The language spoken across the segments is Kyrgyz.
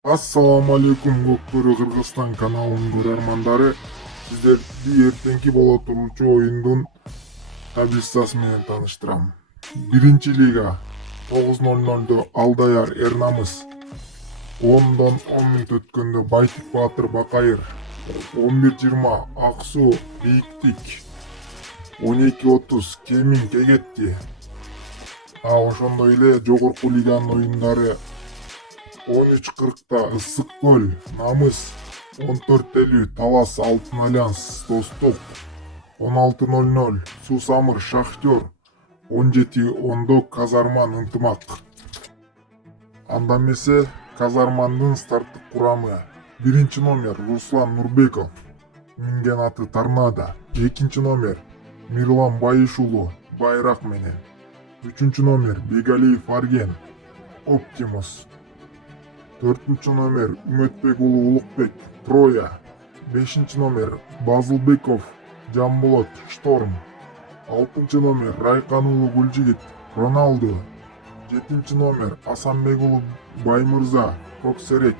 Assalamu alaikum Көкбөрү Кыргызстан каналынын көрөрмандары. Сиздерди эртеңки боло турчу оюндун таблицасы менен тааныштырам. Биринчи лига 9:00 Алдаяр Эрнамыс, 10 мүнөт өткөндө Байтик Баатыр Бакайыр, 11:20 Ак Суу Бийиктик, 12:30 Кемин Кегетти. Ошондой эле жогорку лиганын оюндары 13:40 Ысык Көл Намыс, 14:50 Талас Алтын Альянс Достук, 16:00 Сусамыр Шахтер, 17:10 Казарман Ынтымак. Анда эмесе Казармандын старттык курамы: 1-номер Руслан Нурбеков, минген аты Торнадо. 2-номер Мирлан Байыш уулу Байрак менен. 3-номер Бегалиев Арген Оптимус. 4-номер Үмөтбек уулу Улукбек Троя. 5-номер Базылбеков Жамболот Шторм. 6-номер Райкан уулу Гүлжигит Роналду. 7-номер Асанбек уулу Баймырза Көксерек.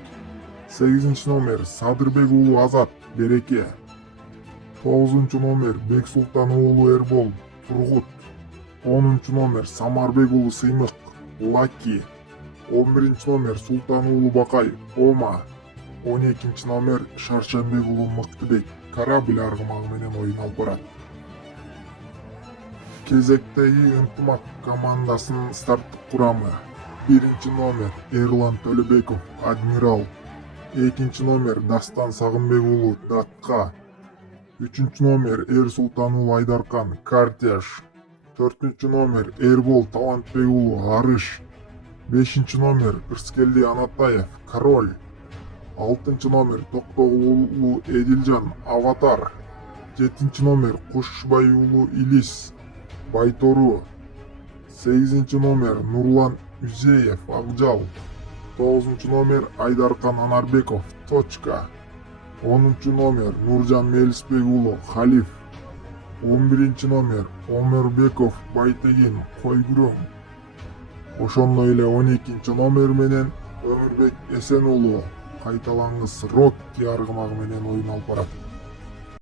8-номер Садырбек уулу Азат Береке. 9-номер Бексултан уулу Эрбол Тургут. 10-номер Самарбек уулу Сыймык Лаки. 11-номер Султан уулу Бакай Ома. 12-номер Шаршенбек уулу Мыктыбек Корабль аргымагы менен оюн алып барат. Кезектеги Ынтымак командасынын старттык курамы: 1-номер Эрлан Төлөбеков Адмирал. 2-номер Дастан Сагынбек уулу Дакка. 3-номер Эрсултан уулу Айдаркан Картяж. 4-номер Эрбол Талантбек уулу Арыш. 5-номер Ырскелди Анатаев Король. 6-номер Токтогул уулу Эдилжан Аватар. 7-номер Кушбай уулу Илис Байтору. 8-номер Нурлан Үзеев Акжал. 9-номер Айдаркан Анарбеков Точка. 10-номер Нуржан Мелисбек уулу Халиф. 11-номер Омербеков Байтегин Койгүрөң. Ошондой эле 12-номер менен Өмүрбек Эсен уулу Кайталаңыз Рокки аргымагы менен оюн алып барат.